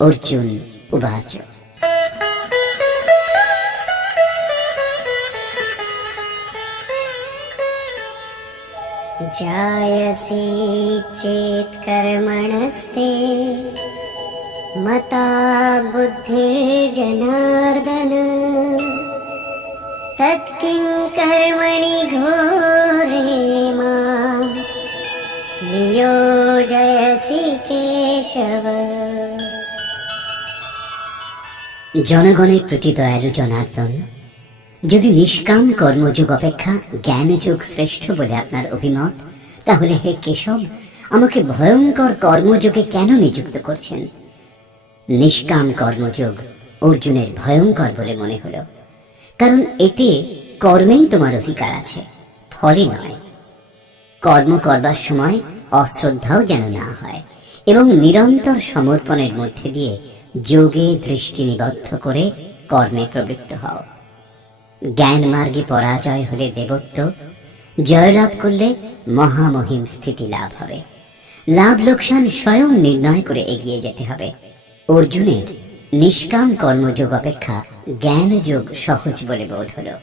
अर्जुन उवाच। जायसि चेत् कर्मणस्ते मता बुद्धिर्जनार्दन तत्किं कर्मणि घोरे मां नियोजयसि केशव। জনগণের প্রতি দয়ালু জনার্দন, যদি নিষ্কাম কর্মযোগ অপেক্ষা জ্ঞানযোগ শ্রেষ্ঠ বলে আপনার অভিমত, তাহলে হে কেশব, আমাকে ভয়ঙ্কর কর্মযোগে কেন নিযুক্ত করছেন? নিষ্কাম কর্মযোগ অর্জুনের ভয়ঙ্কর বলে মনে হলো, কারণ এতে কর্মেই তোমার অধিকার আছে, ফলে নয়। কর্ম করবার সময় অশ্রদ্ধাও যেন না হয় এবং নিরন্তর সমর্পণের মধ্যে দিয়ে যোগে দৃষ্টি নিবদ্ধ করে কর্মে প্রবৃত্ত হও। জ্ঞান মার্গে পরাজয় হলে দেবত্ব, জয়লাভ করলে মহামহিম স্থিতি লাভ হবে। লাভ লোকসান স্বয়ং নির্ণয় করে এগিয়ে যেতে হবে। অর্জুনের নিষ্কাম কর্মযোগ অপেক্ষা জ্ঞানযোগ সহজ বলে বোধ হলো।